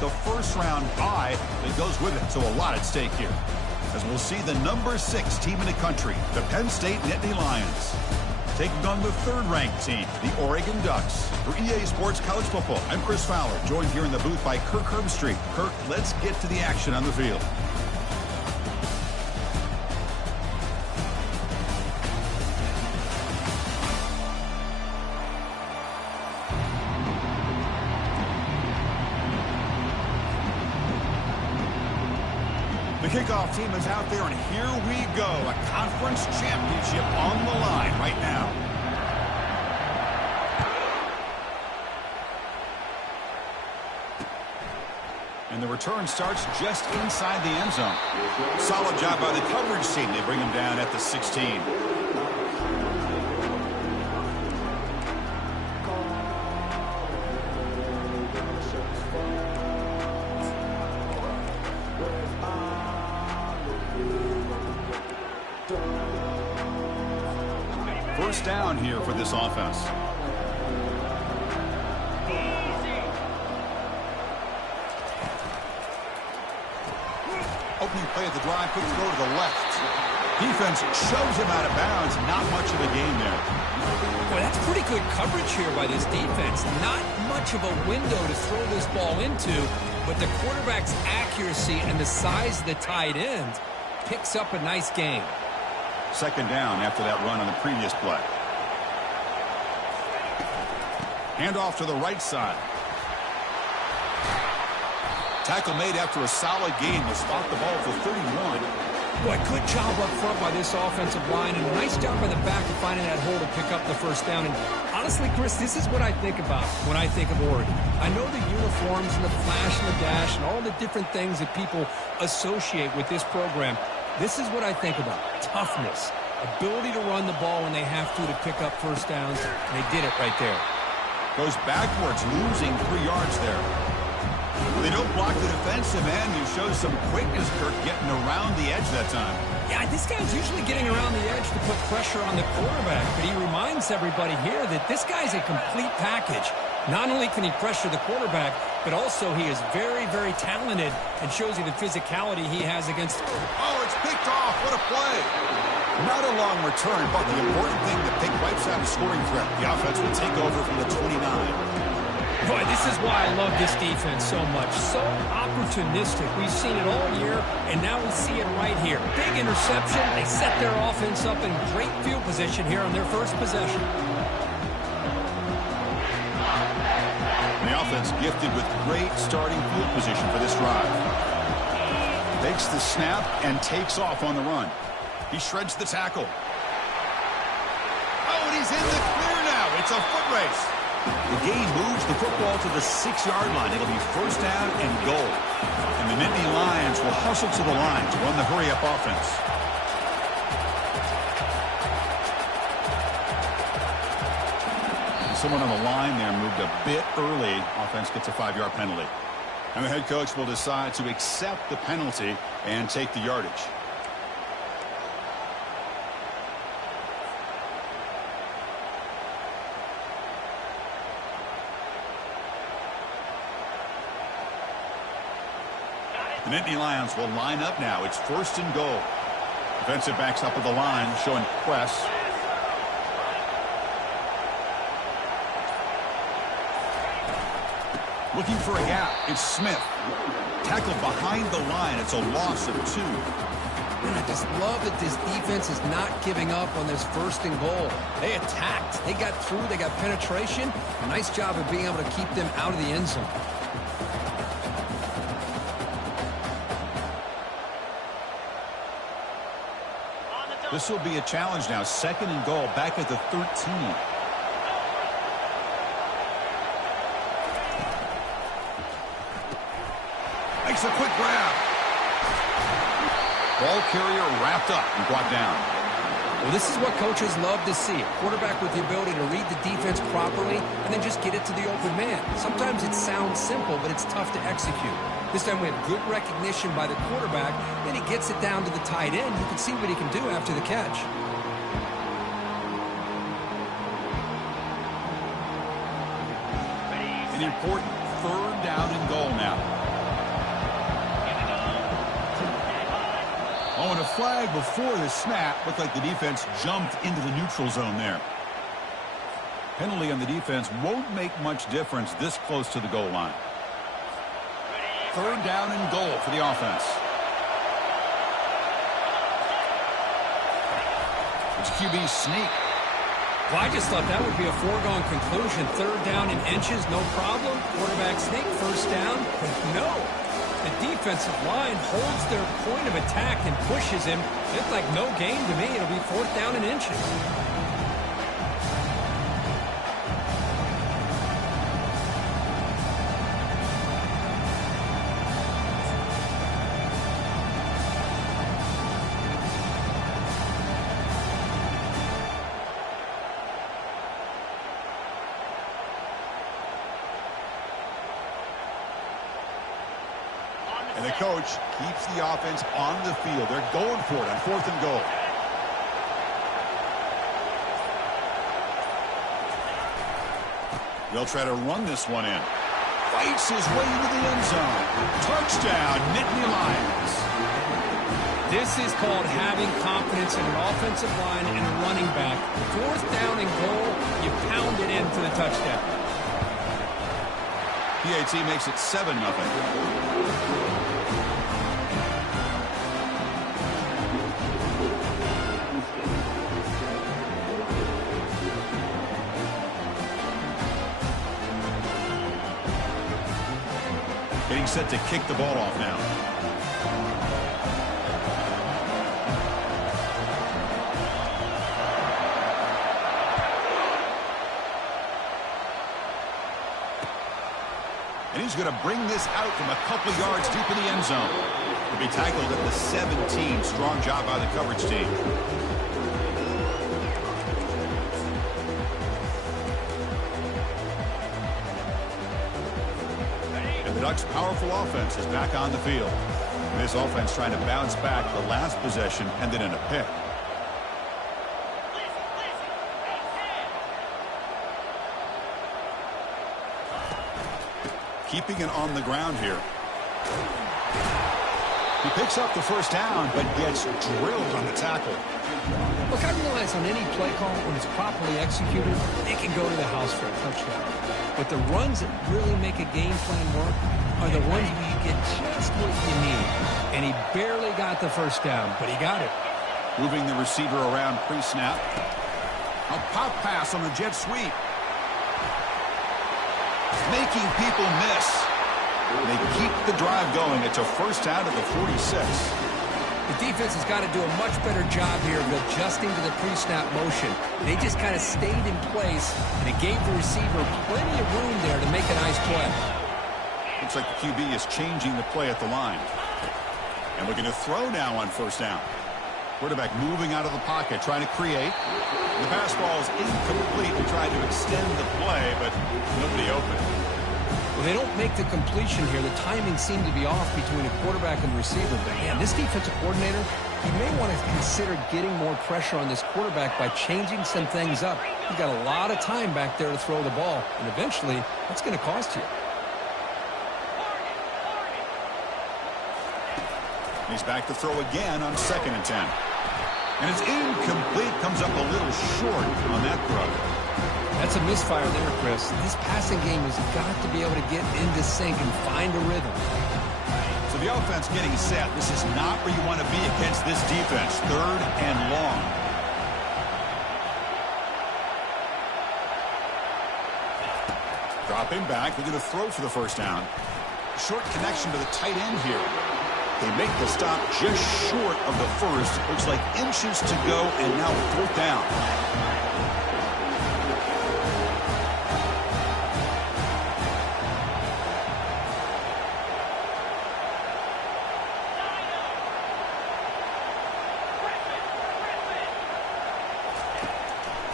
the first-round bye that goes with it. So a lot at stake here, as we'll see the number 6 team in the country, the Penn State Nittany Lions, taking on the third-ranked team, the Oregon Ducks. For EA Sports College Football, I'm Chris Fowler, joined here in the booth by Kirk Herbstreit. Kirk, let's get to the action on the field. The kickoff team is out there, and here we go. A conference championship on the line right now. And the return starts just inside the end zone. Solid job by the coverage team. They bring him down at the 16. First down here for this offense. Opening play of the drive, quick throw to the left. Defense shoves him out of bounds. Not much of a gain there. Boy, that's pretty good coverage here by this defense. Not much of a window to throw this ball into, but the quarterback's accuracy and the size of the tight end picks up a nice gain. Second down after that run on the previous play. Handoff to the right side. Tackle made after a solid gain will spot the ball for 31. Boy, good job up front by this offensive line, and a nice job by the back of finding that hole to pick up the first down. And honestly, Chris, this is what I think about when I think of Oregon. I know the uniforms and the flash and the dash and all the different things that people associate with this program. This is what I think about. Toughness. Ability to run the ball when they have to pick up first downs. They did it right there. Goes backwards, losing 3 yards there. They don't block the defensive end. He shows some quickness, Kirk, getting around the edge that time. Yeah, this guy's usually getting around the edge to put pressure on the quarterback, but he reminds everybody here that this guy's a complete package. Not only can he pressure the quarterback, but also he is very, very talented and shows you the physicality he has against... Oh, it's picked off. What a play. Not a long return, but the important thing, the pick wipes out a scoring threat. The offense will take over from the 29. Boy, this is why I love this defense so much. So opportunistic. We've seen it all year, and now we see it right here. Big interception. They set their offense up in great field position here on their first possession. And the offense gifted with great starting field position for this drive. Takes the snap and takes off on the run. He shreds the tackle. Oh, and he's in the clear now. It's a foot race. The gain moves the football to the 6-yard line. It'll be first down and goal. And the Nittany Lions will hustle to the line to run the hurry-up offense. Someone on the line there moved a bit early. Offense gets a 5-yard penalty. And the head coach will decide to accept the penalty and take the yardage. The Nittany Lions will line up now. It's first and goal. Defensive backs up at the line, showing press. Looking for a gap. It's Smith. Tackled behind the line. It's a loss of 2. And I just love that this defense is not giving up on this first and goal. They attacked. They got through. They got penetration. A nice job of being able to keep them out of the end zone. This will be a challenge now. Second and goal back at the 13. Makes a quick grab. Ball carrier wrapped up and brought down. Well, this is what coaches love to see. A quarterback with the ability to read the defense properly and then just get it to the open man. Sometimes it sounds simple, but it's tough to execute. This time we have good recognition by the quarterback. Then he gets it down to the tight end. You can see what he can do after the catch. An important third down and goal now. flag before the snap. Looked like the defense jumped into the neutral zone there. Penalty on the defense won't make much difference this close to the goal line. Third down and goal for the offense. It's QB sneak. Well, I just thought that would be a foregone conclusion. Third down in inches, no problem. Quarterback sneak, first down. But no. The defensive line holds their point of attack and pushes him. It's like no gain to me. It'll be fourth down in inches. And the coach keeps the offense on the field. They're going for it on fourth and goal. They'll try to run this one in. Fights his way into the end zone. Touchdown, Nittany Lions. This is called having confidence in an offensive line and a running back. Fourth down and goal, you pound it in for the touchdown. PAT makes it 7-0. Getting set to kick the ball off now. And he's going to bring this out from a couple yards deep in the end zone. He'll be tackled at the 17. Strong job by the coverage team. The Ducks' powerful offense is back on the field. And this offense trying to bounce back. The last possession ended in a pick. Keeping it on the ground here. He picks up the first down, but gets drilled on the tackle. Look, I realize on any play call, when it's properly executed, it can go to the house for a touchdown. But the runs that really make a game plan work are the ones where you get just what you need. And he barely got the first down, but he got it. Moving the receiver around pre-snap. A pop pass on the jet sweep. Making people miss. They keep the drive going. It's a first down at the 46. The defense has got to do a much better job here of adjusting to the pre-snap motion. They just kind of stayed in place, and it gave the receiver plenty of room there to make a nice play. Looks like the QB is changing the play at the line. And looking to throw now on first down. Quarterback moving out of the pocket, trying to create. The pass ball is incomplete. He tried to extend the play, but nobody open. Well, they don't make the completion here. The timing seemed to be off between the quarterback and the receiver. But, man, this defensive coordinator, he may want to consider getting more pressure on this quarterback by changing some things up. He's got a lot of time back there to throw the ball, and eventually that's going to cost you. He's back to throw again on 2nd and 10. And it's incomplete. Comes up a little short on that throw. That's a misfire there, Chris. This passing game has got to be able to get into sync and find a rhythm. So the offense getting set. This is not where you want to be against this defense. 3rd and long. Dropping back. They're going to throw for the first down. Short connection to the tight end here. They make the stop just short of the first. Looks like inches to go, and now 4th down.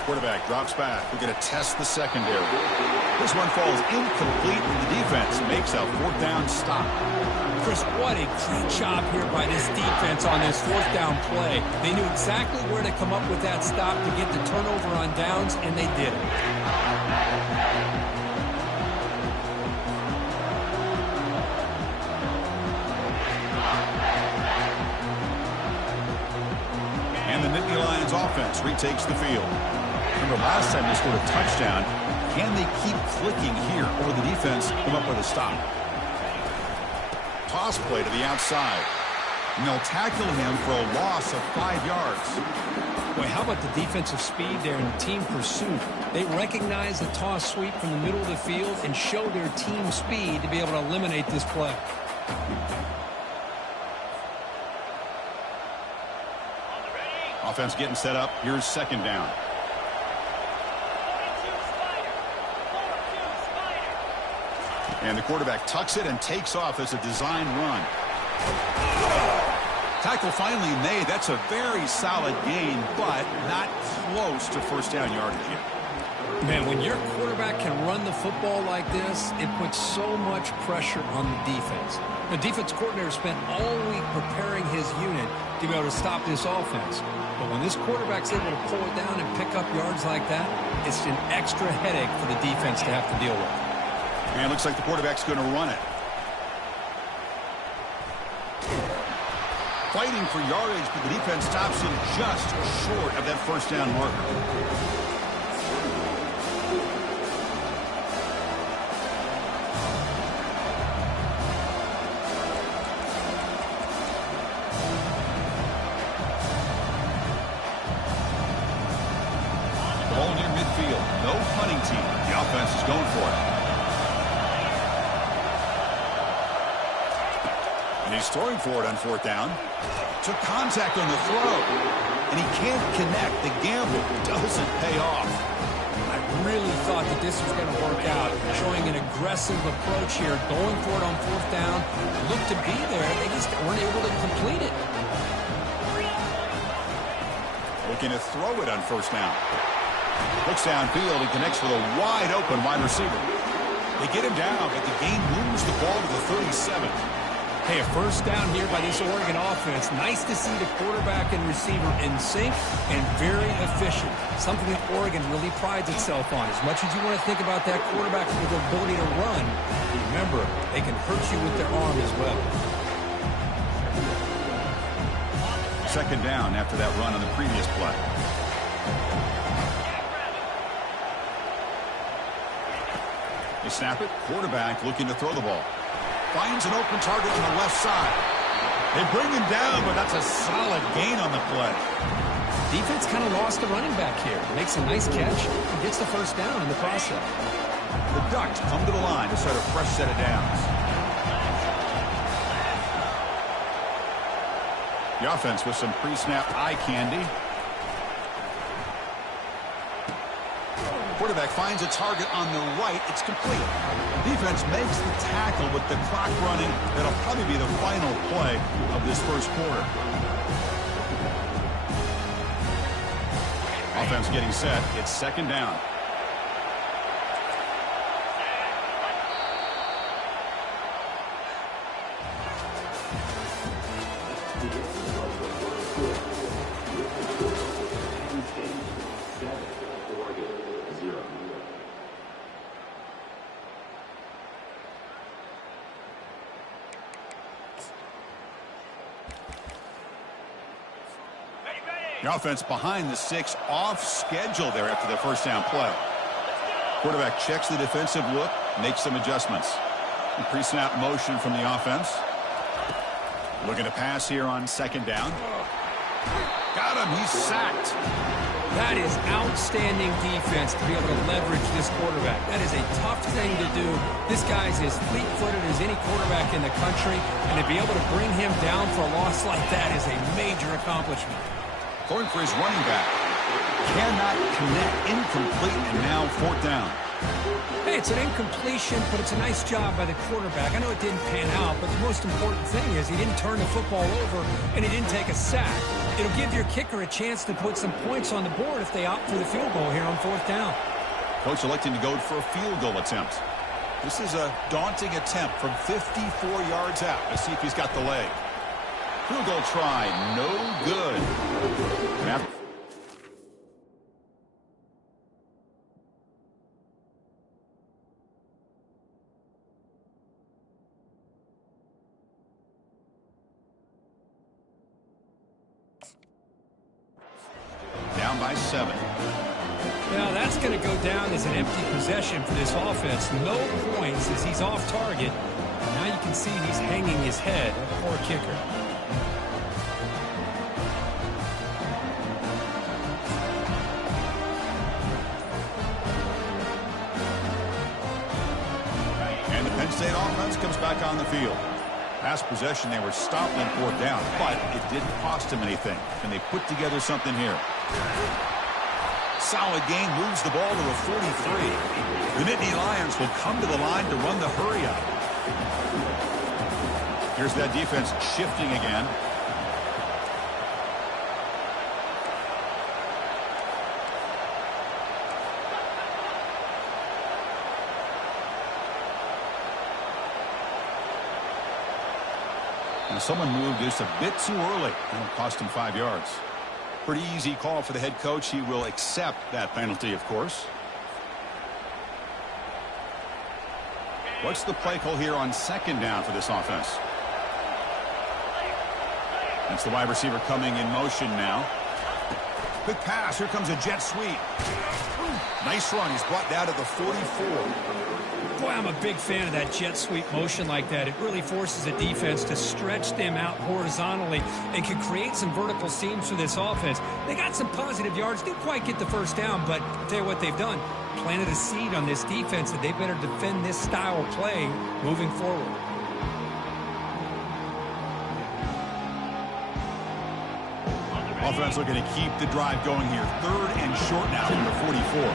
Quarterback drops back. We're going to test the secondary. This one falls incomplete, and the defense makes a 4th down stop. Chris, what a great job here by this defense on this 4th down play. They knew exactly where to come up with that stop to get the turnover on downs, and they did it. Lions offense retakes the field. Remember last time they scored a touchdown. Can they keep clicking here, or will the defense come up with a stop? Toss play to the outside. And they'll tackle him for a loss of 5 yards. Boy, how about the defensive speed there in team pursuit? They recognize the toss sweep from the middle of the field and show their team speed to be able to eliminate this play. Offense getting set up. Here's second down. And the quarterback tucks it and takes off as a design run. Tackle finally made. That's a very solid gain, but not close to first down yardage yet. Man, when your quarterback can run the football like this, it puts so much pressure on the defense. The defense coordinator spent all week preparing his unit to be able to stop this offense. But when this quarterback's able to pull it down and pick up yards like that, it's an extra headache for the defense to have to deal with. And it looks like the quarterback's going to run it. Fighting for yardage, but the defense stops him just short of that first down marker. The ball near midfield. No punting team. The offense is going for it. And he's throwing for it on fourth down. Took contact on the throw. And he can't connect. The gamble doesn't pay off. I really thought that this was going to work out. Showing an aggressive approach here. Going for it on fourth down. Looked to be there. They just weren't able to complete it. Looking to throw it on first down. Looks downfield and connects with a wide open wide receiver. They get him down, but the game moves the ball to the 37. Hey, a first down here by this Oregon offense. Nice to see the quarterback and receiver in sync and very efficient. Something that Oregon really prides itself on. As much as you want to think about that quarterback with the ability to run, remember, they can hurt you with their arm as well. Second down after that run on the previous play. They snap it. Quarterback looking to throw the ball. Finds an open target on the left side. They bring him down, but that's a solid gain on the play. Defense kind of lost the running back here. Makes a nice catch and gets the first down in the process. The Ducks come to the line to start a fresh set of downs. The offense with some pre-snap eye candy. Quarterback finds a target on the right. It's complete. Defense makes the tackle with the clock running. That'll probably be the final play of this first quarter. Offense getting set. It's second down. The offense behind the 6, off schedule there after the first down play. Quarterback checks the defensive look, makes some adjustments. Pre-snap motion from the offense. Looking to pass here on second down. Got him. He's sacked. That is outstanding defense to be able to leverage this quarterback. That is a tough thing to do. This guy's as fleet-footed as any quarterback in the country, and to be able to bring him down for a loss like that is a major accomplishment. Going for his running back. Cannot connect. Incomplete, and now fourth down. Hey, it's an incompletion, but it's a nice job by the quarterback. I know it didn't pan out, but the most important thing is he didn't turn the football over, and he didn't take a sack. It'll give your kicker a chance to put some points on the board if they opt for the field goal here on fourth down. Coach electing to go for a field goal attempt. This is a daunting attempt from 54 yards out. Let's see if he's got the leg. Field goal try, no good. And after by 7. Now that's going to go down as an empty possession for this offense. No points as he's off target. Now you can see he's hanging his head. Poor kicker. And the Penn State offense comes back on the field. Past possession, they were stopped on 4th down, but it didn't cost them anything. Can they put together something here? Solid gain, moves the ball to a 43. The Nittany Lions will come to the line to run the hurry up. Here's that defense shifting again. Now someone moved just a bit too early. It'll cost him 5 yards. Pretty easy call for the head coach. He will accept that penalty, of course. What's the play call here on 2nd down for this offense? That's the wide receiver coming in motion now. Quick pass. Here comes a jet sweep. Nice run. He's brought down to the 44. Boy, I'm a big fan of that jet sweep motion like that. It really forces a defense to stretch them out horizontally and can create some vertical seams for this offense. They got some positive yards. Didn't quite get the 1st down, but I'll tell you what they've done. Planted a seed on this defense that they better defend this style of play moving forward. Offense looking to keep the drive going here. 3rd and short now from the 44.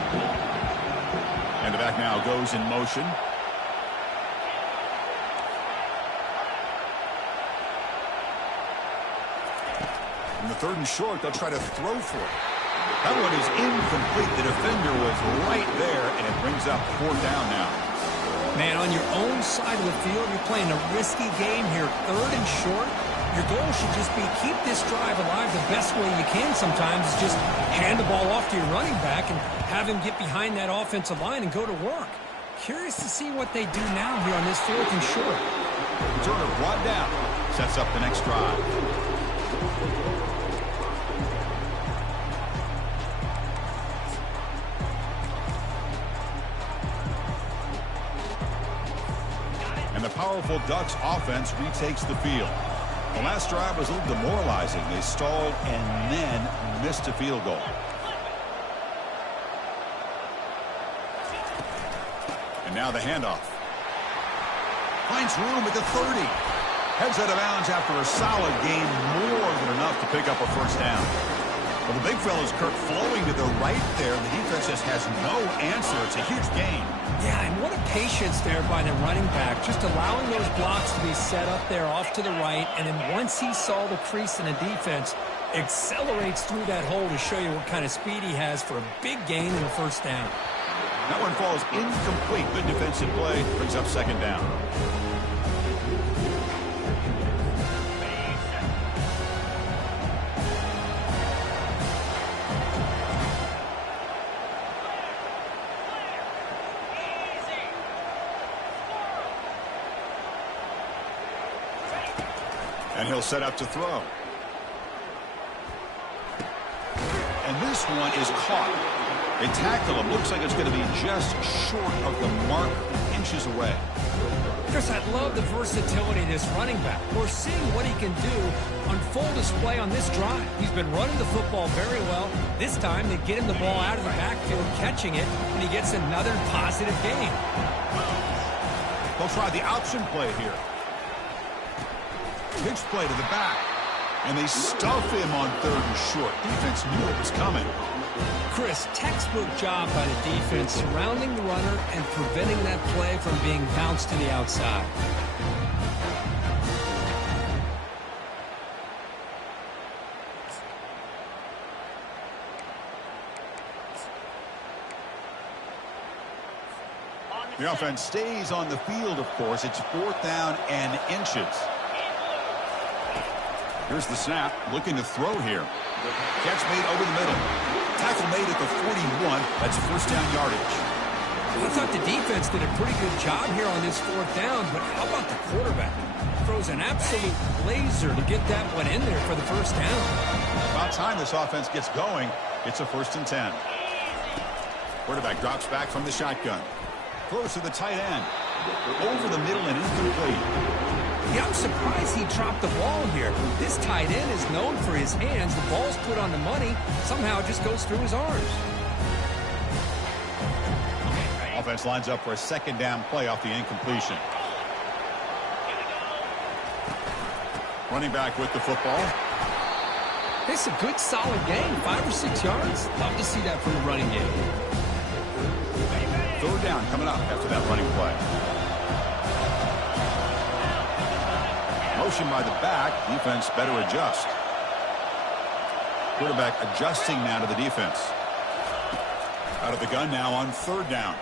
And the back now goes in motion. In the 3rd and short, they'll try to throw for it. That one is incomplete. The defender was right there, and it brings up 4th down now. Man, on your own side of the field, you're playing a risky game here. 3rd and short. Your goal should just be keep this drive alive the best way you can sometimes is just hand the ball off to your running back and have him get behind that offensive line and go to work. Curious to see what they do now here on this 4th and short. Turner brought down. Sets up the next drive. And the powerful Ducks offense retakes the field. The last drive was a little demoralizing. They stalled and then missed a field goal. And now the handoff. Finds room at the 30. Heads out of bounds after a solid gain, more than enough to pick up a 1st down. Well, the big fella's Kirk flowing to the right there. The defense just has no answer. It's a huge gain. Yeah, and what a patience there by the running back. Just allowing those blocks to be set up there off to the right. And then once he saw the crease in the defense, accelerates through that hole to show you what kind of speed he has for a big gain in the 1st down. That one falls incomplete. Good defensive play. Brings up 2nd down. And he'll set up to throw. And this one is caught. They tackle him. Looks like it's going to be just short of the mark, inches away. Chris, I love the versatility of this running back. We're seeing what he can do on full display on this drive. He's been running the football very well. This time they get him the ball out of the backfield, catching it, and he gets another positive gain. They'll try the option play here. Pitch play to the back. And they stuff him on 3rd and short. Defense knew it was coming. Chris, textbook job by the defense surrounding the runner and preventing that play from being bounced to the outside. The offense stays on the field, of course. It's 4th down and inches. Here's the snap, looking to throw here. Catch made over the middle. Tackle made at the 41. That's 1st down yardage. I thought the defense did a pretty good job here on this 4th down, but how about the quarterback? Throws an absolute laser to get that one in there for the 1st down. About time this offense gets going. It's a 1st and 10. Quarterback drops back from the shotgun. Throws to the tight end. Over the middle and incomplete. Yeah, I'm surprised he dropped the ball here. This tight end is known for his hands. The ball's put on the money. Somehow it just goes through his arms. Offense lines up for a 2nd down play off the incompletion. Running back with the football. It's a good, solid game. 5 or 6 yards. Love to see that from the running game. 3rd down coming up after that running play. Motion by the back. Defense better adjust. Quarterback adjusting now to the defense. Out of the gun now on 3rd down.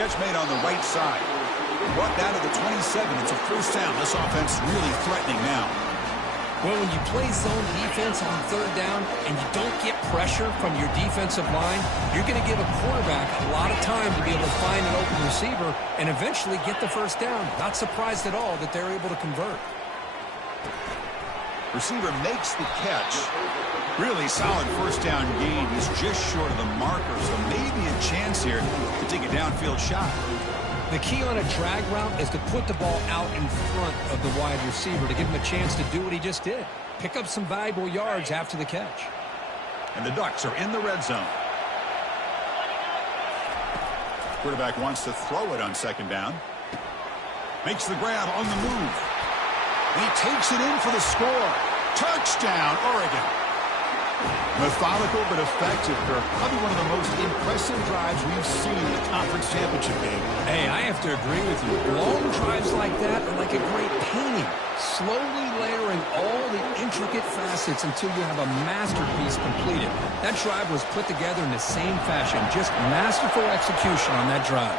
Catch made on the right side. Brought down to the 27. It's a 1st down. This offense really threatening now. Well, when you play zone defense on 3rd down and you don't get pressure from your defensive line, you're going to give a quarterback a lot of time to be able to find an open receiver and eventually get the 1st down. Not surprised at all that they're able to convert. Receiver makes the catch. Really solid 1st down gain. He's just short of the marker, so maybe a chance here to take a downfield shot. The key on a drag route is to put the ball out in front of the wide receiver to give him a chance to do what he just did. Pick up some valuable yards after the catch. And the Ducks are in the red zone. Quarterback wants to throw it on 2nd down. Makes the grab on the move. And he takes it in for the score. Touchdown, Oregon. Methodical but effective for probably one of the most impressive drives we've seen in the conference championship game. Hey, I have to agree with you. Long drives like that are like a great painting. Slowly layering all the intricate facets until you have a masterpiece completed. That drive was put together in the same fashion. Just masterful execution on that drive.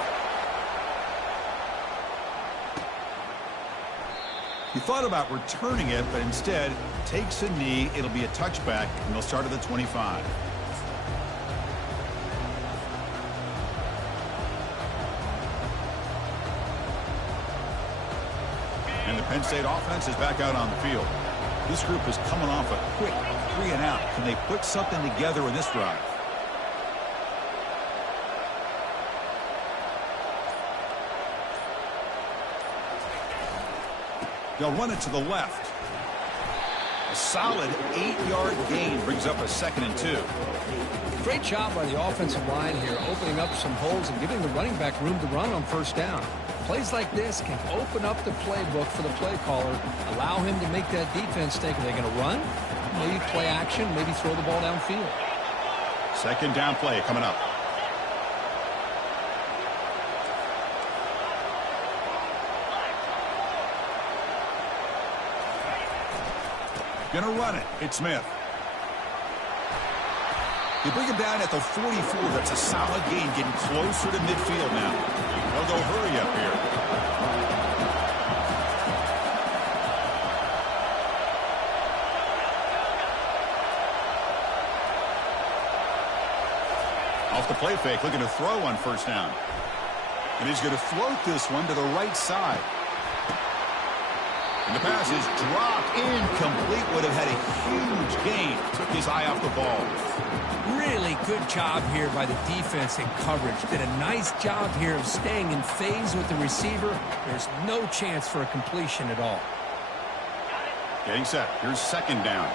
He thought about returning it, but instead takes a knee. It'll be a touchback, and they'll start at the 25. And the Penn State offense is back out on the field. This group is coming off a quick 3-and-out. Can they put something together in this drive? They'll run it to the left. A solid 8-yard gain brings up a 2nd and 2. Great job by the offensive line here, opening up some holes and giving the running back room to run on 1st down. Plays like this can open up the playbook for the play caller, allow him to make that defense think, are they going to run? Maybe play action, maybe throw the ball downfield. 2nd down play coming up. Gonna run it. It's Smith. You bring him down at the 44. That's a solid gain, getting closer to midfield now. They'll go hurry up here. Off the play fake, looking to throw on 1st down. And he's going to float this one to the right side. And the pass is dropped, incomplete. Would have had a huge gain. Took his eye off the ball. Really good job here by the defense in coverage. Did a nice job here of staying in phase with the receiver. There's no chance for a completion at all. Getting set. Here's 2nd down.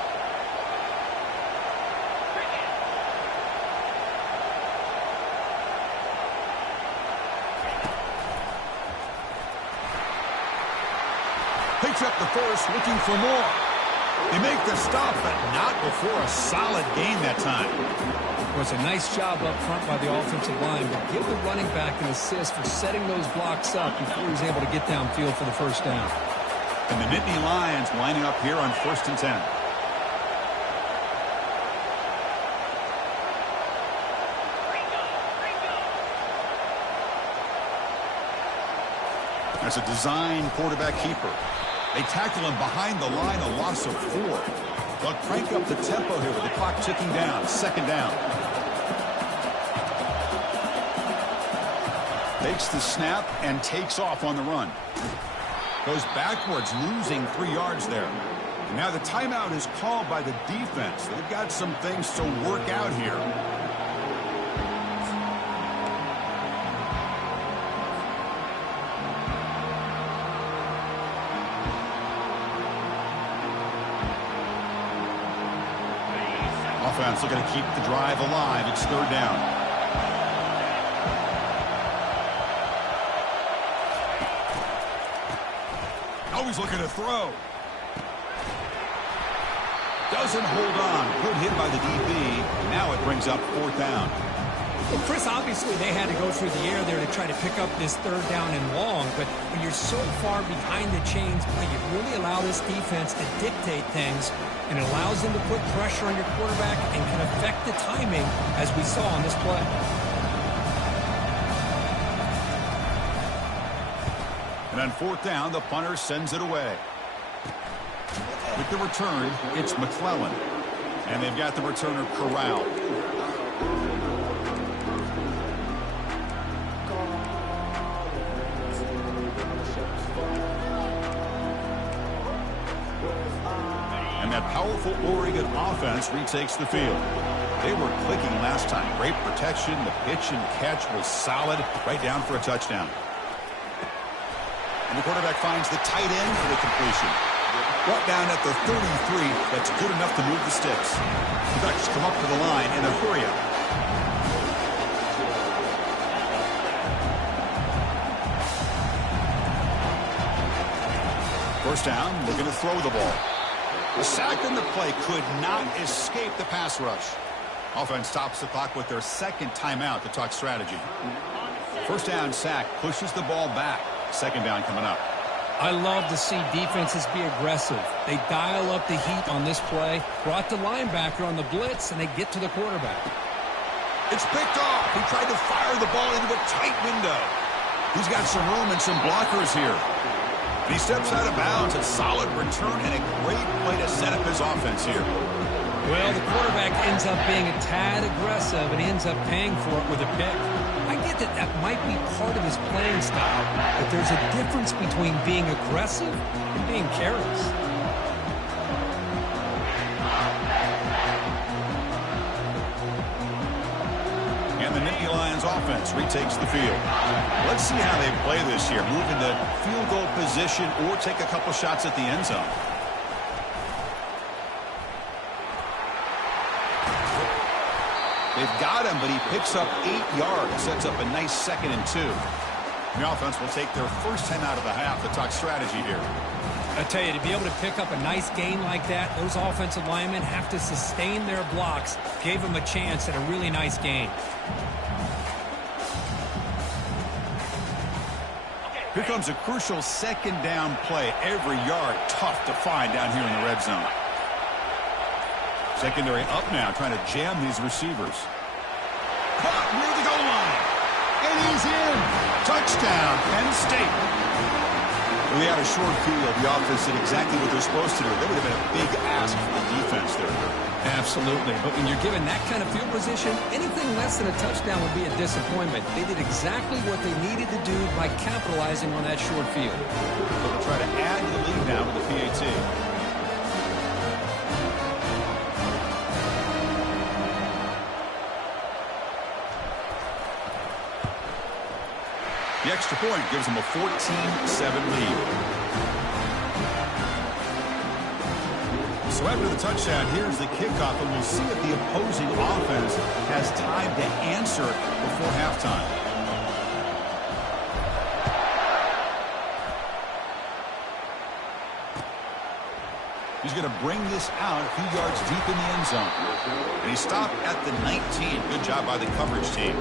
Picks up the 1st, looking for more. They make the stop, but not before a solid gain that time. It was a nice job up front by the offensive line, but give the running back an assist for setting those blocks up before he was able to get downfield for the 1st down. And the Nittany Lions lining up here on 1st and 10. That's a design quarterback keeper. They tackle him behind the line, a loss of 4. They'll crank up the tempo here with the clock ticking down. 2nd down. Takes the snap and takes off on the run. Goes backwards, losing 3 yards there. Now the timeout is called by the defense. They've got some things to work out here. Offense looking to keep the drive alive. It's third down. Always looking to throw. Doesn't hold on. Good hit by the DB. Now it brings up fourth down. Well, Chris, obviously they had to go through the air there to try to pick up this third down and long, but when you're so far behind the chains, you really allow this defense to dictate things, and it allows them to put pressure on your quarterback and can affect the timing, as we saw on this play. And on fourth down, the punter sends it away. With the return, it's McClellan. And they've got the returner corralled. And that powerful Oregon offense retakes the field. They were clicking last time. Great protection. The pitch and catch was solid. Right down for a touchdown. And the quarterback finds the tight end for the completion. Brought down at the 33. That's good enough to move the sticks. The Ducks come up to the line in a hurry up. First down, looking to throw the ball. The sack in the play could not escape the pass rush. Offense stops the clock with their second timeout to talk strategy. First down sack pushes the ball back. Second down coming up. I love to see defenses be aggressive. They dial up the heat on this play, brought the linebacker on the blitz, and they get to the quarterback. It's picked off. He tried to fire the ball into a tight window. He's got some room and some blockers here. And he steps out of bounds. A solid return and a great play to set up his offense here. Well, the quarterback ends up being a tad aggressive and ends up paying for it with a pick. I get that might be part of his playing style, but there's a difference between being aggressive and being careless. And the Nittany Lions offense retakes the field. Let's see how they play this year. Move into field goal position or take a couple shots at the end zone. They've got him, but he picks up 8 yards. Sets up a nice 2nd and 2. The offense will take their first 10 out of the half to talk strategy here. I tell you, to be able to pick up a nice gain like that, those offensive linemen have to sustain their blocks. Gave them a chance at a really nice gain. Here comes a crucial second down play. Every yard tough to find down here in the red zone. Secondary up now, trying to jam these receivers. Caught near the goal line. And he's in. Touchdown, Penn State. We had a short field. The offense did exactly what they're supposed to do. That would have been a big ask for the defense there. Absolutely. But when you're given that kind of field position, anything less than a touchdown would be a disappointment. They did exactly what they needed to do by capitalizing on that short field. So they'll try to add to the lead now with the PAT. The extra point gives them a 14-7 lead. So after the touchdown, here's the kickoff, and we'll see if the opposing offense has time to answer before halftime. He's going to bring this out a few yards deep in the end zone. And he stopped at the 19. Good job by the coverage team.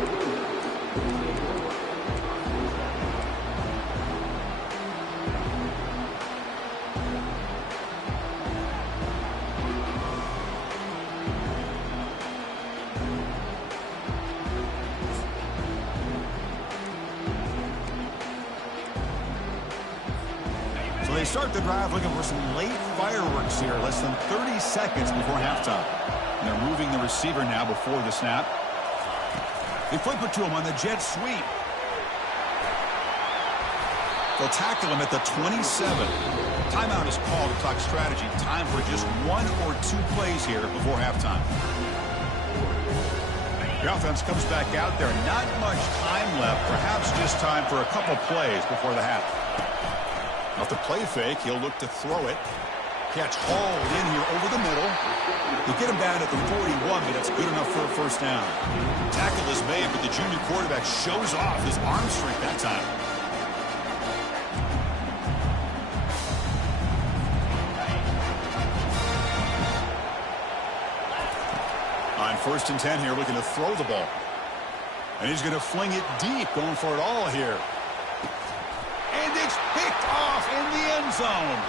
They start the drive looking for some late fireworks here. Less than 30 seconds before halftime. And they're moving the receiver now before the snap. They flip it to him on the jet sweep. They'll tackle him at the 27. Timeout is called to talk strategy. Time for just 1 or 2 plays here before halftime. The offense comes back out there. Not much time left. Perhaps just time for a couple plays before the half. Off the play fake, he'll look to throw it. Catch hauled in here over the middle. He'll get him down at the 41, but that's good enough for a first down. Tackle is made, but the junior quarterback shows off his arm strength that time. On 1st and 10 here, looking to throw the ball. And he's going to fling it deep, going for it all here. And it's picked off in the end zone.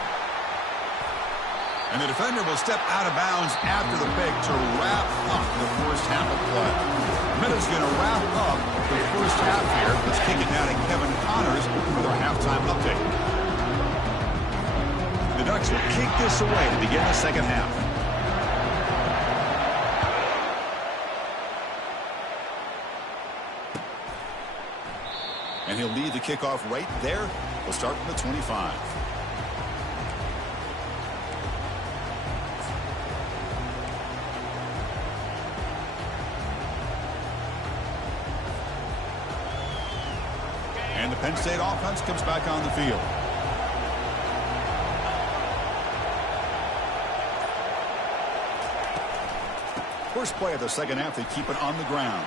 And the defender will step out of bounds after the pick to wrap up the first half of play. Minutes going to wrap up the first half here. Let's kick it down to Kevin Connors for their halftime update. The Ducks will kick this away to begin the second half. And he'll lead the kickoff right there. We'll start from the 25. And the Penn State offense comes back on the field. First play of the second half, they keep it on the ground.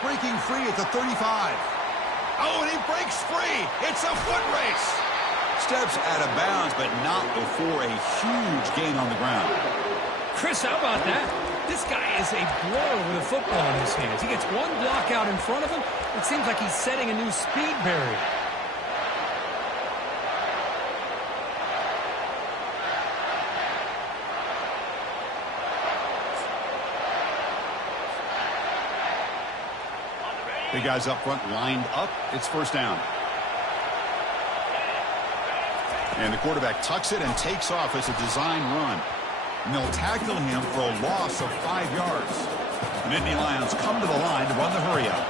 Breaking free at the 35. Oh, and he breaks free. It's a foot race. Steps out of bounds, but not before a huge gain on the ground. Chris, how about that? This guy is a blower with a football in his hands. He gets one block out in front of him. It seems like he's setting a new speed barrier. Big guys up front lined up. It's first down. And the quarterback tucks it and takes off as a design run. And they'll tackle him for a loss of 5 yards. The Nittany Lions come to the line to run the hurry out.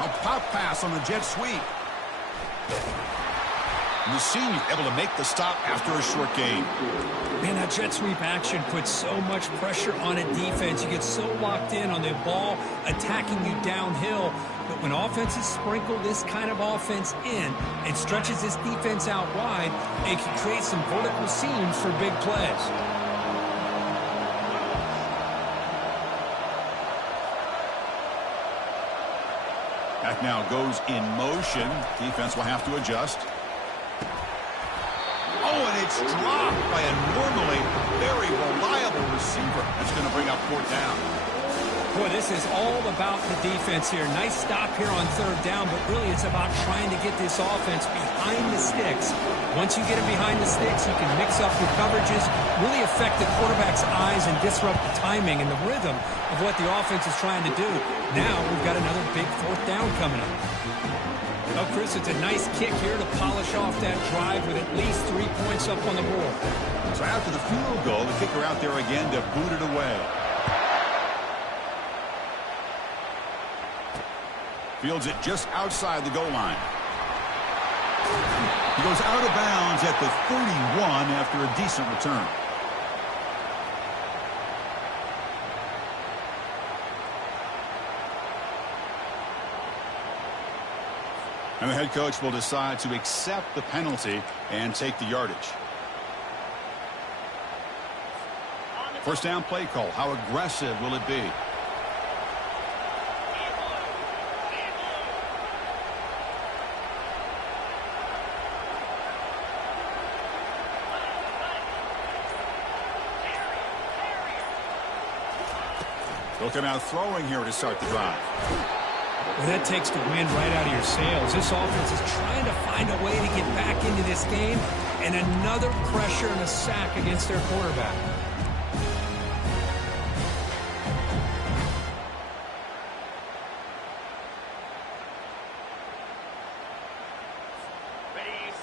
A pop pass on the jet sweep. And the senior able to make the stop after a short gain. Man, that jet sweep action puts so much pressure on a defense. You get so locked in on the ball attacking you downhill. But when offenses sprinkle this kind of offense in and stretches this defense out wide, it can create some vertical seams for big plays. Back now goes in motion. Defense will have to adjust. Oh, and it's dropped by a normally very reliable receiver. That's going to bring up 4th down. Boy, this is all about the defense here. Nice stop here on 3rd down, but really it's about trying to get this offense behind the sticks. Once you get them behind the sticks, you can mix up your coverages, really affect the quarterback's eyes and disrupt the timing and the rhythm of what the offense is trying to do. Now we've got another big 4th down coming up. Oh, Chris, it's a nice kick here to polish off that drive with at least 3 points up on the board. So after the field goal, the kicker out there again to boot it away. Fields it just outside the goal line. He goes out of bounds at the 31 after a decent return. And the head coach will decide to accept the penalty and take the yardage. First down play call. How aggressive will it be? They'll come out throwing here to start the drive. Well, that takes the wind right out of your sails. This offense is trying to find a way to get back into this game, and another pressure and a sack against their quarterback.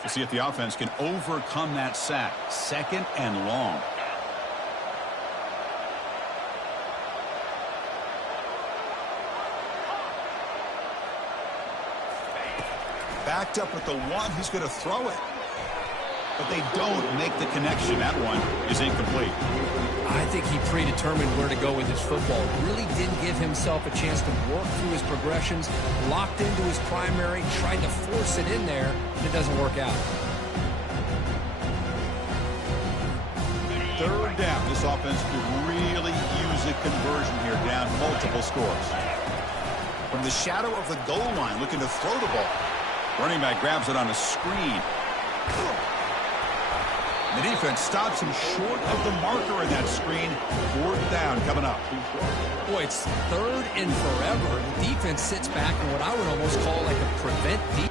To see if the offense can overcome that sack. 2nd and long. backed up at the one. He's going to throw it. But they don't make the connection. That one is incomplete. I think he predetermined where to go with his football. Really didn't give himself a chance to work through his progressions, locked into his primary, tried to force it in there, and it doesn't work out. Third down. This offense could really use a conversion here, down multiple scores. From the shadow of the goal line, looking to throw the ball. Running back grabs it on a screen. The defense stops him short of the marker in that screen. Fourth down coming up. Boy, it's third and forever. The defense sits back in what I would almost call like a prevent defense.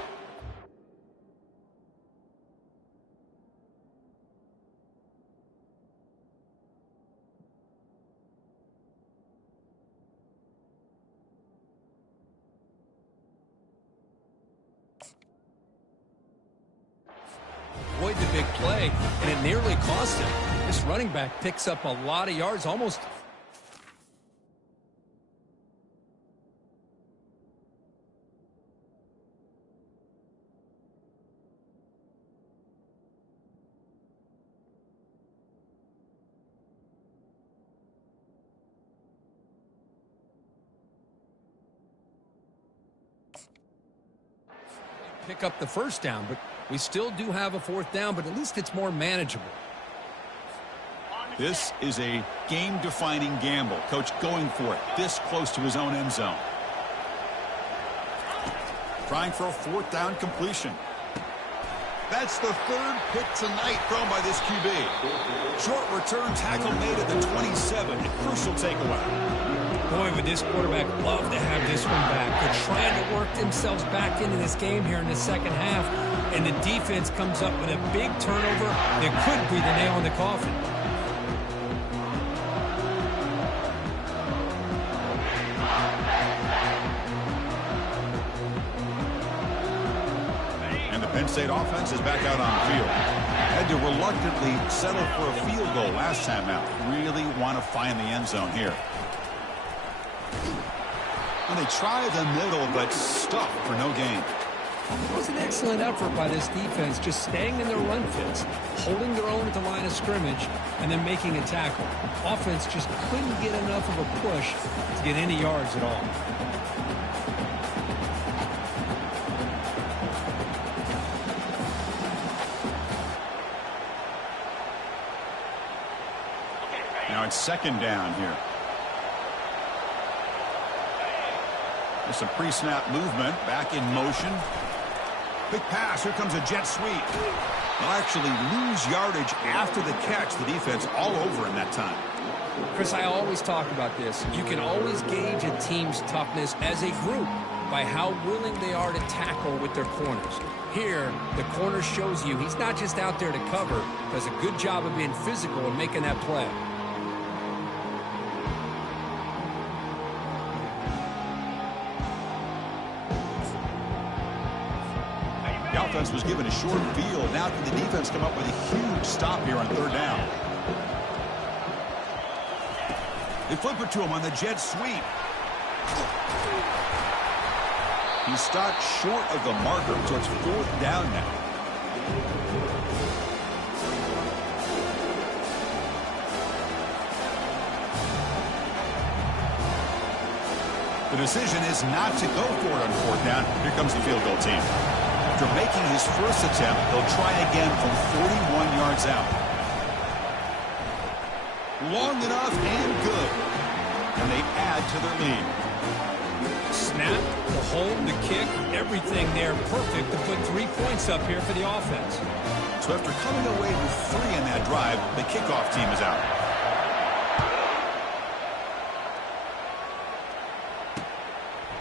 Avoid the big play, and it nearly cost him. This running back picks up a lot of yards, almost. Pick up the first down, but we still do have a fourth down, but at least it's more manageable. This is a game-defining gamble. Coach going for it this close to his own end zone. Trying for a fourth down completion. That's the third pick tonight thrown by this QB. Short return tackle made at the 27. A crucial takeaway. Boy, would this quarterback love to have this one back. They're trying to work themselves back into this game here in the second half, and the defense comes up with a big turnover that could be the nail in the coffin. And the Penn State offense is back out on the field. Had to reluctantly settle for a field goal last time out. Really want to find the end zone here. And they try the middle, but stuck for no gain. It was an excellent effort by this defense, just staying in their run fits, holding their own at the line of scrimmage, and then making a tackle. Offense just couldn't get enough of a push to get any yards at all. Now it's second down here. There's some pre-snap movement, back in motion. Big pass, here comes a jet sweep. They'll actually lose yardage after the catch. The defense all over in that time. Chris, I always talk about this. You can always gauge a team's toughness as a group by how willing they are to tackle with their corners. Here, the corner shows you he's not just out there to cover, does a good job of being physical and making that play. The offense was given a short field. Now can the defense come up with a huge stop here on third down? They flip it to him on the jet sweep. He stopped short of the marker, so it's fourth down now. The decision is not to go for it on fourth down. Here comes the field goal team. After making his first attempt, he'll try again from 41 yards out. Long enough and good. And they add to their lead. Snap, the hold, the kick, everything there perfect to put 3 points up here for the offense. So after coming away with 3 in that drive, the kickoff team is out.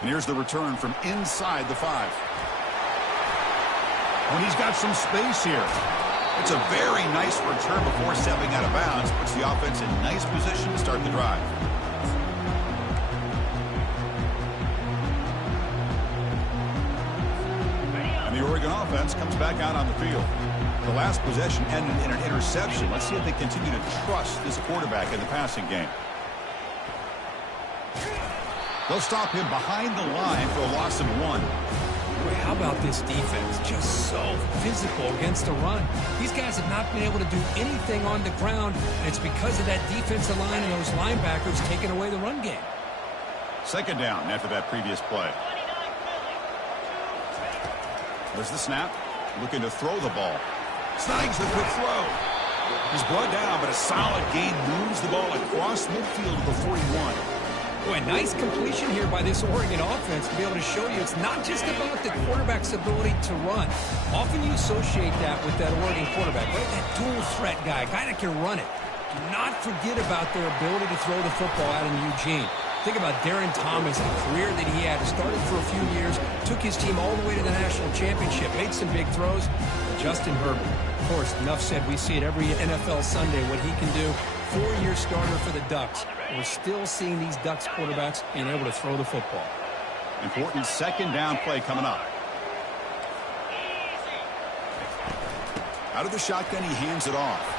And here's the return from inside the 5. When he's got some space here. It's a very nice return before stepping out of bounds. Puts the offense in nice position to start the drive. And the Oregon offense comes back out on the field. The last possession ended in an interception. Let's see if they continue to trust this quarterback in the passing game. They'll stop him behind the line for a loss of 1. Boy, how about this defense? Just so physical against the run. These guys have not been able to do anything on the ground, and it's because of that defensive line and those linebackers taking away the run game. Second down after that previous play. There's the snap. Looking to throw the ball. Snags the quick throw. He's brought down, but a solid gain moves the ball across midfield to the 41. Boy, nice completion here by this Oregon offense to be able to show you it's not just about the quarterback's ability to run. Often you associate that with that Oregon quarterback, right? That dual threat guy that can run it. Do not forget about their ability to throw the football out in Eugene. Think about Darren Thomas, the career that he had. Started for a few years, took his team all the way to the national championship, made some big throws. Justin Herbert, of course, enough said, we see it every NFL Sunday what he can do. 4-year starter for the Ducks. We're still seeing these Ducks quarterbacks being able to throw the football. Important second down play coming up. Out of the shotgun, he hands it off.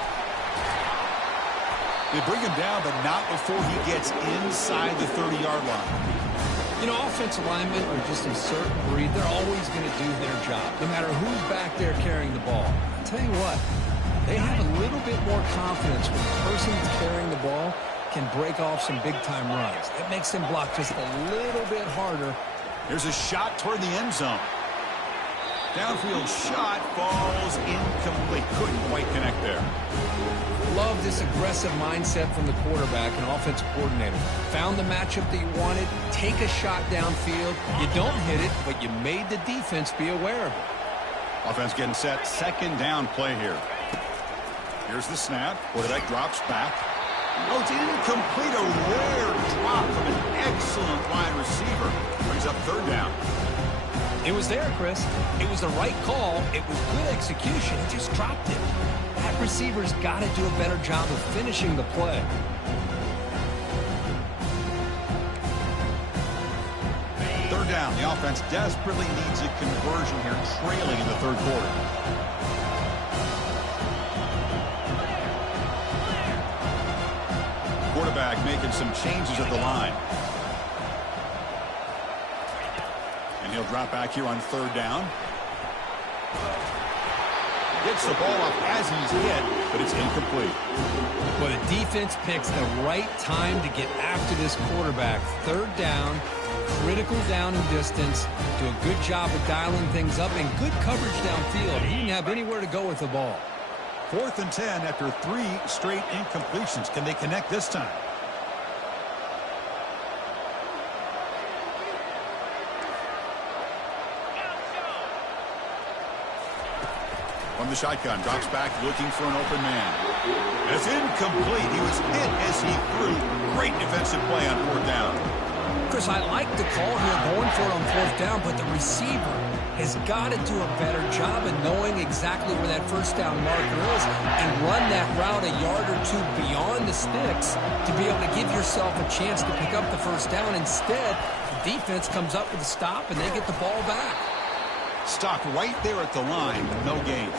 They bring him down, but not before he gets inside the 30-yard line. You know, offensive linemen are just a certain breed. They're always going to do their job, no matter who's back there carrying the ball. I'll tell you what, they have a little bit more confidence when the person that's carrying the ball can break off some big-time runs. That makes them block just a little bit harder. Here's a shot toward the end zone. Downfield shot falls incomplete. Couldn't quite connect there. Love this aggressive mindset from the quarterback and offensive coordinator. Found the matchup that you wanted. Take a shot downfield. You don't hit it, but you made the defense be aware of it. Offense getting set. Second down play here. Here's the snap. Quarterback drops back. Oh, it's incomplete. A rare drop from an excellent wide receiver. Brings up third down. It was there, Chris. It was the right call. It was good execution. He just dropped it. That receiver's got to do a better job of finishing the play. Third down. The offense desperately needs a conversion here, trailing in the third quarter. Quarterback making some changes at the line. And he'll drop back here on third down. Gets the ball up as he's hit, but it's incomplete. Well, the defense picks the right time to get after this quarterback. Third down, critical down and distance. Do a good job of dialing things up and good coverage downfield. He didn't have anywhere to go with the ball. 4th and 10 after 3 straight incompletions. Can they connect this time? From the shotgun, drops back looking for an open man. It's incomplete. He was hit as he threw. Great defensive play on 4th down. Chris, I like the call here going for it on 4th down, but the receiver has got to do a better job of knowing exactly where that first down marker is and run that route a yard or two beyond the sticks to be able to give yourself a chance to pick up the first down. Instead, the defense comes up with a stop and they get the ball back. Stopped right there at the line, no gain.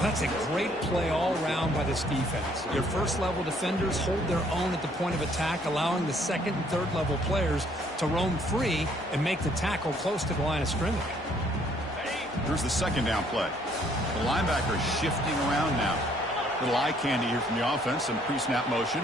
That's a great play all around by this defense. Your first-level defenders hold their own at the point of attack, allowing the second and third-level players to roam free and make the tackle close to the line of scrimmage. Here's the second down play. The linebacker shifting around now. Little eye candy here from the offense, some pre-snap motion.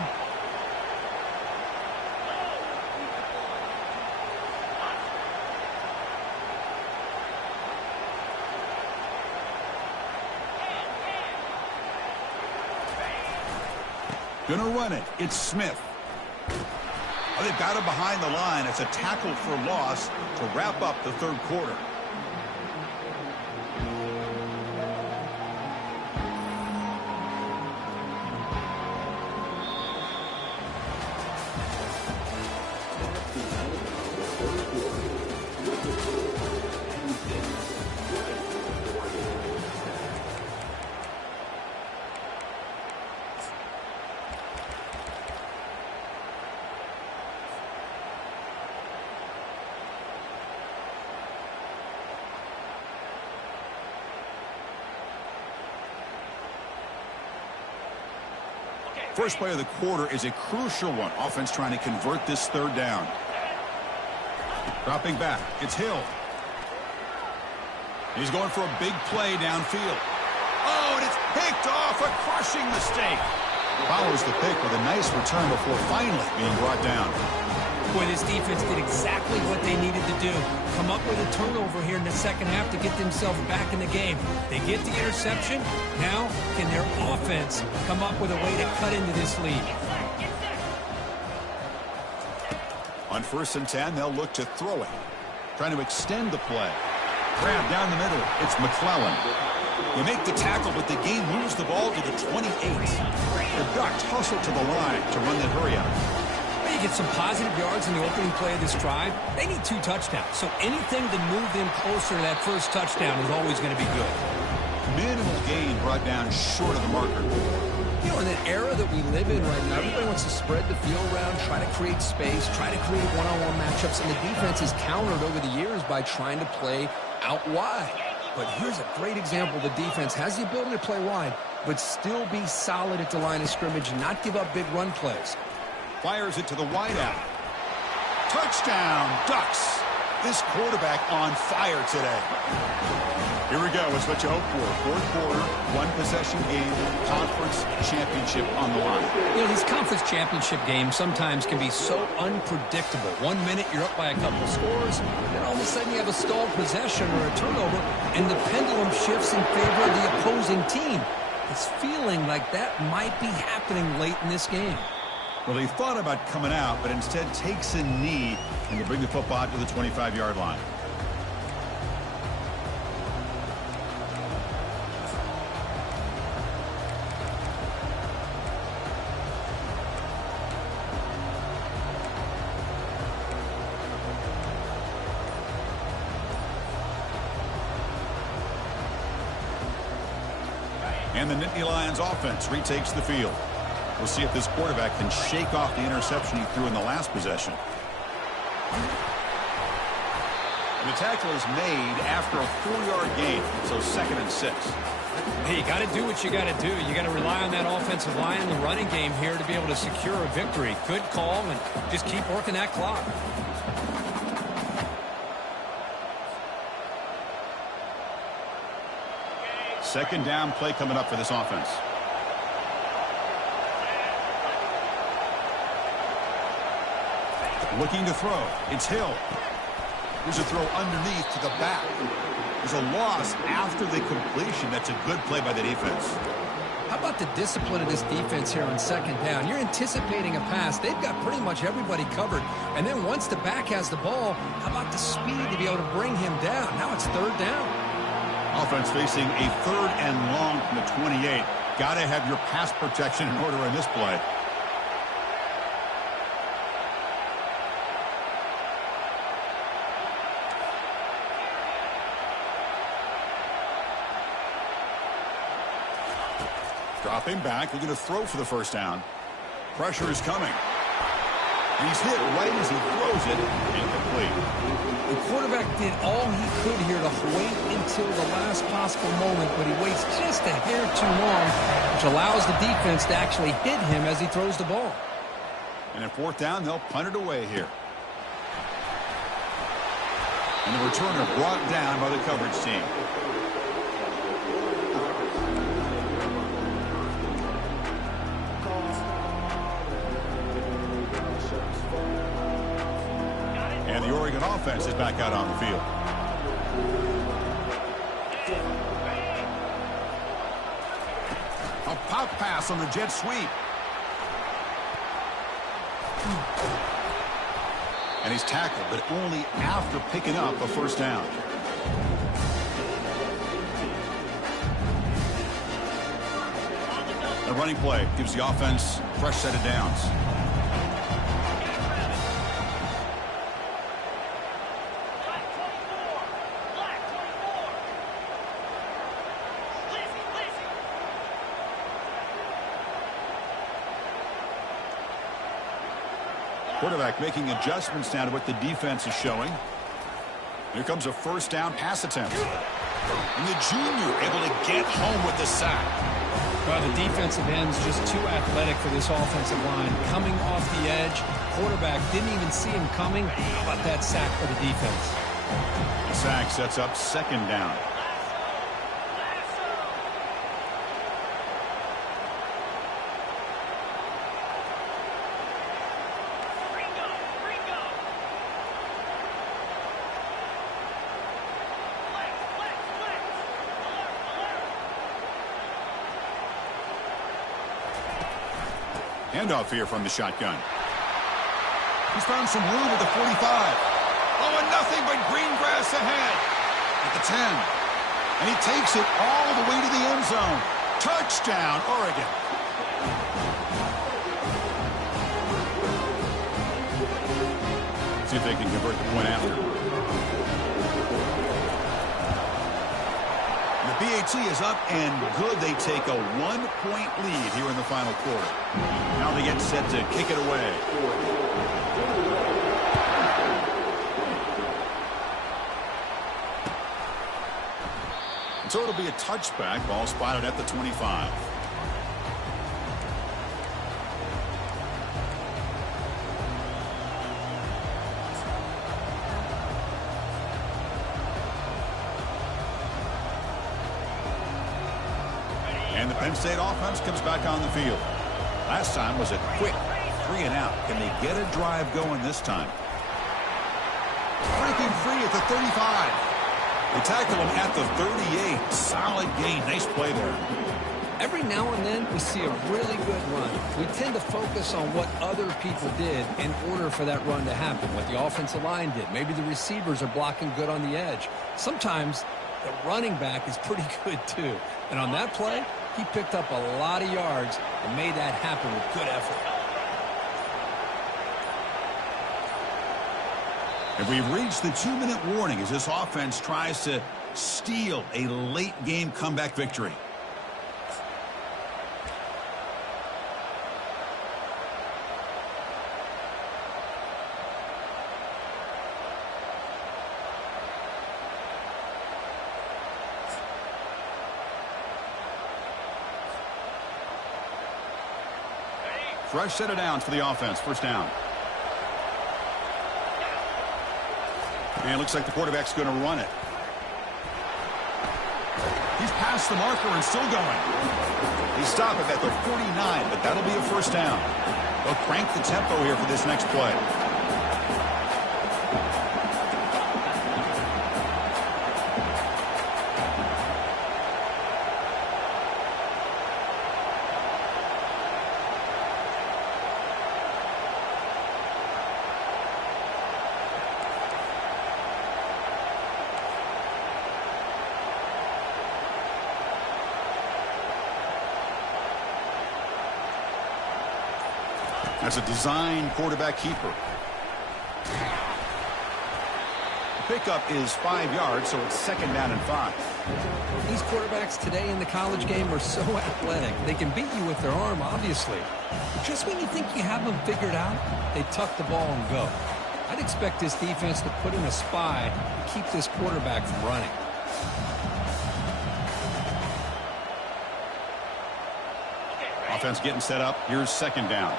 Gonna run it. It's Smith. Oh, they've got him behind the line. It's a tackle for loss to wrap up the third quarter. First play of the quarter is a crucial one. Offense trying to convert this third down. Dropping back. It's Hill. He's going for a big play downfield. Oh, and it's picked off. A crushing mistake. Follows the pick with a nice return before finally being brought down. Boy, this defense did exactly what they needed to do. Come up with a turnover here in the second half to get themselves back in the game. They get the interception. Now, can their offense come up with a way to cut into this lead? On 1st and 10, they'll look to throw it. Trying to extend the play. Grab down the middle. It's McClellan. They make the tackle, but the game moves the ball to the 28. The Ducks hustle to the line to run the hurry out. You get some positive yards in the opening play of this drive. They need 2 touchdowns, so anything to move them closer to that first touchdown is always going to be good. Minimal gain brought down short of the marker. You know, in an era that we live in right now, everybody wants to spread the field around, try to create space, try to create one-on-one matchups, and the defense is countered over the years by trying to play out wide. But here's a great example. The defense has the ability to play wide, but still be solid at the line of scrimmage and not give up big run plays. Fires it to the wideout. Touchdown, Ducks. This quarterback on fire today. Here we go. It's what you hope for. 4th quarter, 1-possession game, conference championship on the line. You know, these conference championship games sometimes can be so unpredictable. 1 minute you're up by a couple scores, then all of a sudden you have a stalled possession or a turnover, and the pendulum shifts in favor of the opposing team. It's feeling like that might be happening late in this game. Well, he thought about coming out, but instead takes a knee and will bring the football out to the 25-yard line. And the Nittany Lions offense retakes the field. We'll see if this quarterback can shake off the interception he threw in the last possession. And the tackle is made after a 4-yard gain, so 2nd and 6. Hey, you got to do what you got to do. You got to rely on that offensive line and the running game here to be able to secure a victory. Good call, and just keep working that clock. Second down play coming up for this offense. Looking to throw. It's Hill. There's a throw underneath to the back. There's a loss after the completion. That's a good play by the defense. How about the discipline of this defense here on 2nd down? You're anticipating a pass. They've got pretty much everybody covered. And then once the back has the ball, how about the speed to be able to bring him down? Now it's 3rd down. Offense facing a 3rd and long from the 28. Got to have your pass protection in order in this play. Dropping back, looking to throw for the 1st down. Pressure is coming. He's hit right as he throws it. Incomplete. The quarterback did all he could here to wait until the last possible moment, but he waits just a hair too long, which allows the defense to actually hit him as he throws the ball. And at 4th down, they'll punt it away here. And the returner brought down by the coverage team. And the Oregon offense is back out on the field. A pop pass on the jet sweep. And he's tackled, but only after picking up a 1st down. The running play gives the offense a fresh set of downs. Quarterback making adjustments now to what the defense is showing. Here comes a 1st down pass attempt. And the junior able to get home with the sack. Well, the defensive end's just too athletic for this offensive line. Coming off the edge, quarterback didn't even see him coming. How about that sack for the defense? The sack sets up 2nd down. Handoff here from the shotgun. He's found some room at the 45. Oh, and nothing but green grass ahead. At the 10. And he takes it all the way to the end zone. Touchdown, Oregon. See if they can convert the point after. The PAT is up and good. They take a 1-point lead here in the final quarter. Now they get set to kick it away. So it'll be a touchback. Ball spotted at the 25. And the Penn State offense comes back on the field. Last time was a quick 3 and out. Can they get a drive going this time? Breaking free at the 35. They tackle him at the 38. Solid gain. Nice play there. Every now and then we see a really good run. We tend to focus on what other people did in order for that run to happen, what the offensive line did. Maybe the receivers are blocking good on the edge. Sometimes the running back is pretty good too. And on that play, he picked up a lot of yards and made that happen with good effort. And we've reached the 2-minute warning as this offense tries to steal a late-game comeback victory. Fresh set of downs for the offense. First down. And it looks like the quarterback's going to run it. He's past the marker and still going. He stopped it at the 49, but that'll be a first down. They'll crank the tempo here for this next play. That's a design quarterback keeper. The pickup is 5 yards, so it's second down and 5. These quarterbacks today in the college game are so athletic. They can beat you with their arm, obviously. Just when you think you have them figured out, they tuck the ball and go. I'd expect this defense to put in a spy to keep this quarterback from running. Offense getting set up. Here's second down.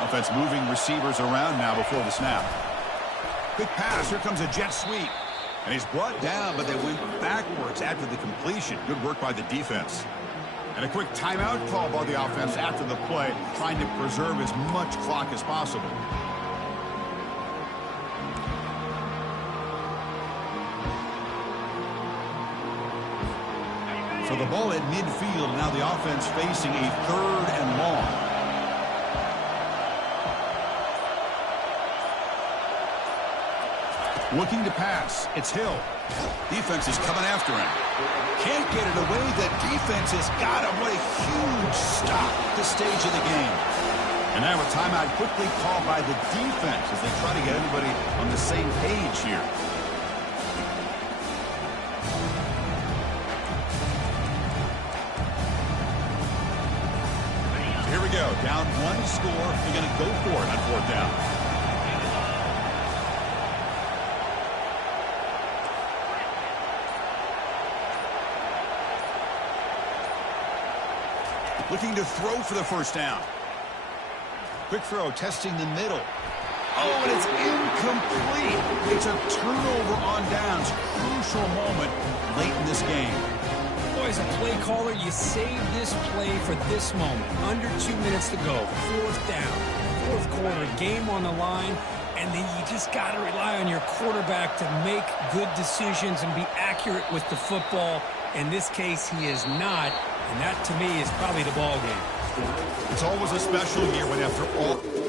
Offense moving receivers around now before the snap. Quick pass. Here comes a jet sweep. And he's brought down, but they went backwards after the completion. Good work by the defense. And a quick timeout call by the offense after the play, trying to preserve as much clock as possible. So the ball at midfield. Now the offense facing a 3rd and long. Looking to pass. It's Hill. Defense is coming after him. Can't get it away. The defense has got him. What a huge stop at this stage of the game. And now a timeout quickly called by the defense as they try to get everybody on the same page here. So here we go. Down 1 score. They're going to go for it on 4th down. Looking to throw for the first down. Quick throw, testing the middle. Oh, and it's incomplete. It's a turnover on downs. Crucial moment late in this game. Boy, as a play caller, you save this play for this moment. Under 2 minutes to go. 4th down. 4th quarter, game on the line. And then you just got to rely on your quarterback to make good decisions and be accurate with the football. In this case, he is not. And that, to me, is probably the ball game. It's always a special year when after all...